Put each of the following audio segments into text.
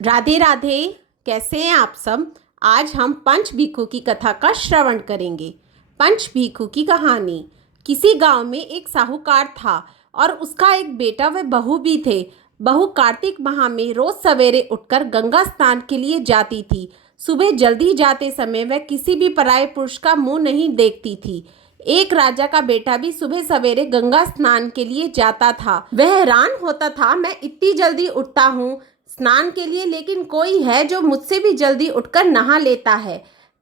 राधे राधे। कैसे हैं आप सब। आज हम पंच भिक्षु की कथा का श्रवण करेंगे। पंच भिक्षु की कहानी। किसी गांव में एक साहूकार था और उसका एक बेटा व बहू भी थे। बहू कार्तिक माह में रोज सवेरे उठकर गंगा स्नान के लिए जाती थी। सुबह जल्दी जाते समय वह किसी भी पराये पुरुष का मुंह नहीं देखती थी। एक राजा का बेटा भी सुबह सवेरे गंगा स्नान के लिए जाता था। वह हैरान होता था, मैं इतनी जल्दी उठता हूँ स्नान के लिए, लेकिन कोई है जो मुझसे भी जल्दी उठकर नहा लेता है।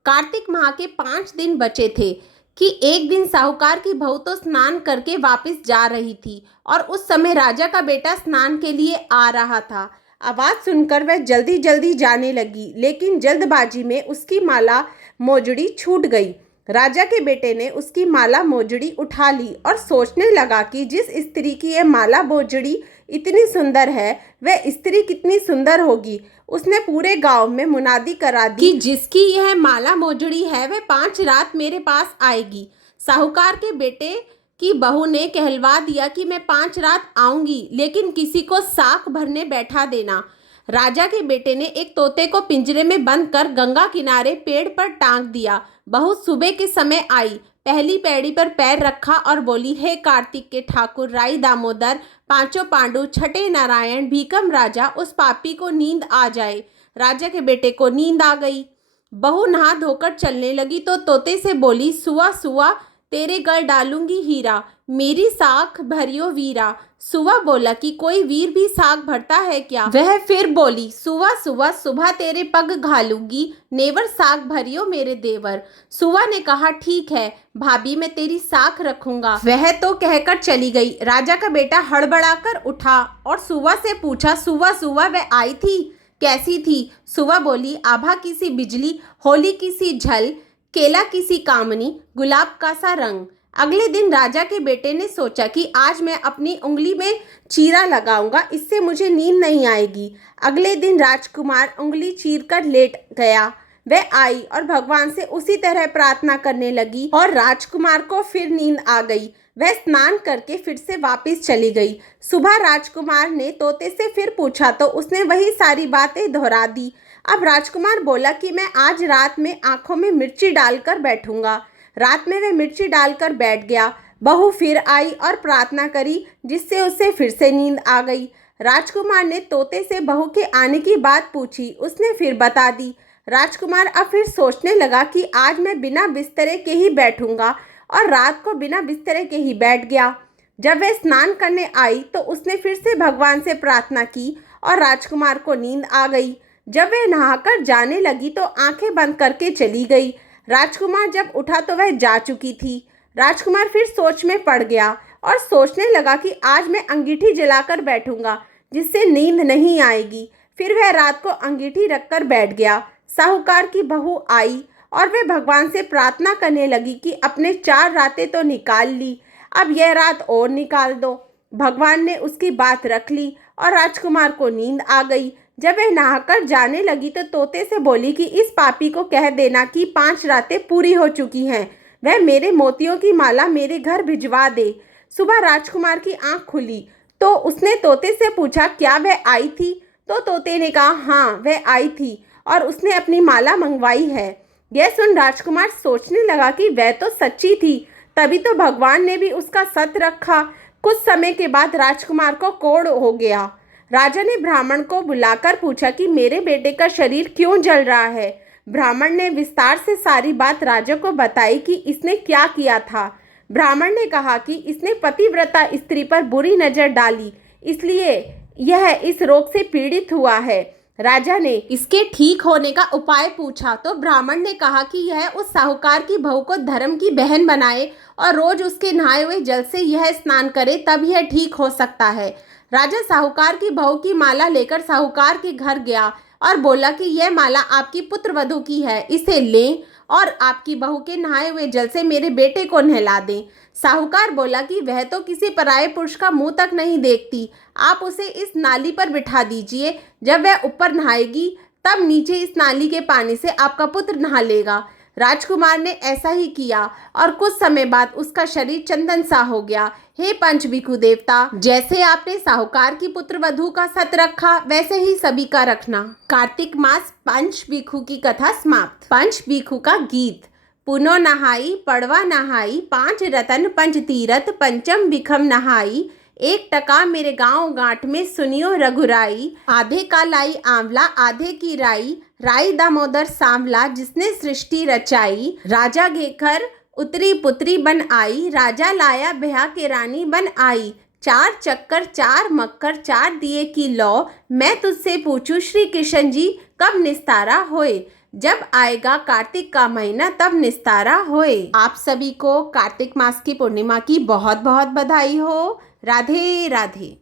कार्तिक माह के 5 दिन बचे थे कि एक दिन साहूकार की बहू तो स्नान करके वापस जा रही थी और उस समय राजा का बेटा स्नान के लिए आ रहा था। आवाज़ सुनकर वह जल्दी जल्दी जाने लगी, लेकिन जल्दबाजी में उसकी माला मोजड़ी छूट गई। राजा के बेटे ने उसकी माला मोजड़ी उठा ली और सोचने लगा कि जिस स्त्री की यह माला मोजड़ी इतनी सुंदर है, वह स्त्री कितनी सुंदर होगी। उसने पूरे गांव में मुनादी करा दी कि जिसकी यह माला मोजड़ी है वह 5 रात मेरे पास आएगी। साहूकार के बेटे की बहू ने कहलवा दिया कि मैं 5 रात आऊंगी, लेकिन किसी को साख भरने बैठा देना। राजा के बेटे ने एक तोते को पिंजरे में बंद कर गंगा किनारे पेड़ पर टांग दिया। बहू सुबह के समय आई, पहली पैड़ी पर पैर रखा और बोली, हे कार्तिक के ठाकुर, राई दामोदर, पांचों पांडु, छठे नारायण, भीकम राजा, उस पापी को नींद आ जाए। राजा के बेटे को नींद आ गई। बहू नहा धोकर चलने लगी तो तोते से बोली, सुआ सुआ तेरे गल डालूंगी हीरा, मेरी साख भरियो वीरा। सुआ बोला कि कोई वीर भी साख भरता है क्या। वह फिर बोली, सुआ सुआ सुबह तेरे पग घालूंगी, नेवर साख भरियो मेरे देवर। सुआ ने कहा, ठीक है भाभी, मैं तेरी साख रखूंगा। वह तो कहकर चली गई। राजा का बेटा हड़बड़ाकर उठा और सुआ से पूछा, सुआ सुआ वह आई थी, कैसी थी। सुआ बोली, आभा किसी बिजली, होली किसी झल, केला किसी कामनी, गुलाब का सा रंग। अगले दिन राजा के बेटे ने सोचा कि आज मैं अपनी उंगली में चीरा लगाऊंगा, इससे मुझे नींद नहीं आएगी। अगले दिन राजकुमार उंगली चीर कर लेट गया। वह आई और भगवान से उसी तरह प्रार्थना करने लगी और राजकुमार को फिर नींद आ गई। वह स्नान करके फिर से वापस चली गई। सुबह राजकुमार ने तोते से फिर पूछा तो उसने वही सारी बातें दोहरा दी। अब राजकुमार बोला कि मैं आज रात में आंखों में मिर्ची डालकर बैठूंगा। रात में वह मिर्ची डालकर बैठ गया। बहू फिर आई और प्रार्थना करी, जिससे उसे फिर से नींद आ गई। राजकुमार ने तोते से बहू के आने की बात पूछी, उसने फिर बता दी। राजकुमार अब फिर सोचने लगा कि आज मैं बिना बिस्तरे के ही बैठूंगा और रात को बिना बिस्तरे के ही बैठ गया। जब वह स्नान करने आई तो उसने फिर से भगवान से प्रार्थना की और राजकुमार को नींद आ गई। जब वह नहाकर जाने लगी तो आंखें बंद करके चली गई। राजकुमार जब उठा तो वह जा चुकी थी। राजकुमार फिर सोच में पड़ गया और सोचने लगा कि आज मैं अंगीठी जलाकर बैठूंगा, जिससे नींद नहीं आएगी। फिर वह रात को अंगीठी रखकर बैठ गया। साहूकार की बहू आई और वह भगवान से प्रार्थना करने लगी कि अपने 4 रातें तो निकाल ली, अब यह रात और निकाल दो। भगवान ने उसकी बात रख ली और राजकुमार को नींद आ गई। जब वह नहाकर जाने लगी तो तोते से बोली कि इस पापी को कह देना कि 5 रातें पूरी हो चुकी हैं, वह मेरे मोतियों की माला मेरे घर भिजवा दे। सुबह राजकुमार की आंख खुली तो उसने तोते से पूछा, क्या वह आई थी। तो तोते ने कहा, हाँ वह आई थी और उसने अपनी माला मंगवाई है। यह सुन राजकुमार सोचने लगा कि वह तो सच्ची थी, तभी तो भगवान ने भी उसका सत रखा। कुछ समय के बाद राजकुमार को कोढ़ हो गया। राजा ने ब्राह्मण को बुलाकर पूछा कि मेरे बेटे का शरीर क्यों जल रहा है। ब्राह्मण ने विस्तार से सारी बात राजा को बताई कि इसने क्या किया था। ब्राह्मण ने कहा कि इसने पतिव्रता स्त्री पर बुरी नज़र डाली, इसलिए यह इस रोग से पीड़ित हुआ है। राजा ने इसके ठीक होने का उपाय पूछा तो ब्राह्मण ने कहा कि यह उस साहूकार की बहू को धर्म की बहन बनाए और रोज उसके नहाए हुए जल से यह स्नान करे, तब यह ठीक हो सकता है। राजा साहूकार की बहू की माला लेकर साहूकार के घर गया और बोला कि यह माला आपकी पुत्र वधू की है, इसे लें और आपकी बहू के नहाए हुए जल से मेरे बेटे को नहला दें। साहूकार बोला कि वह तो किसी पराये पुरुष का मुंह तक नहीं देखती, आप उसे इस नाली पर बिठा दीजिए। जब वह ऊपर नहाएगी तब नीचे इस नाली के पानी से आपका पुत्र नहा लेगा। राजकुमार ने ऐसा ही किया और कुछ समय बाद उसका शरीर चंदन सा हो गया। हे पंच भिखु देवता, जैसे आपने साहूकार की पुत्र वधू का सत रखा वैसे ही सभी का रखना। कार्तिक मास पंच भिखु की कथा समाप्त। पंच भिखु का गीत। पुनो नहाई पड़वा नहाई, 5 रतन पंच तीरथ, पंचम भिखम नहाई। 1 टका मेरे गांव गांठ में सुनियो रघुराई। आधे का लाई आंवला आधे की राई, राई दामोदर सांवला जिसने सृष्टि रचाई। राजा घेकर उतरी पुत्री बन आई, राजा लाया ब्याह के रानी बन आई। 4 चक्कर 4 मक्कर 4 दिए की लौ, मैं तुझसे पूछूं श्री कृष्ण जी कब निस्तारा होए। जब आएगा कार्तिक का महीना तब निस्तारा होए। आप सभी को कार्तिक मास की पूर्णिमा की बहुत बहुत बधाई हो। राधे राधे।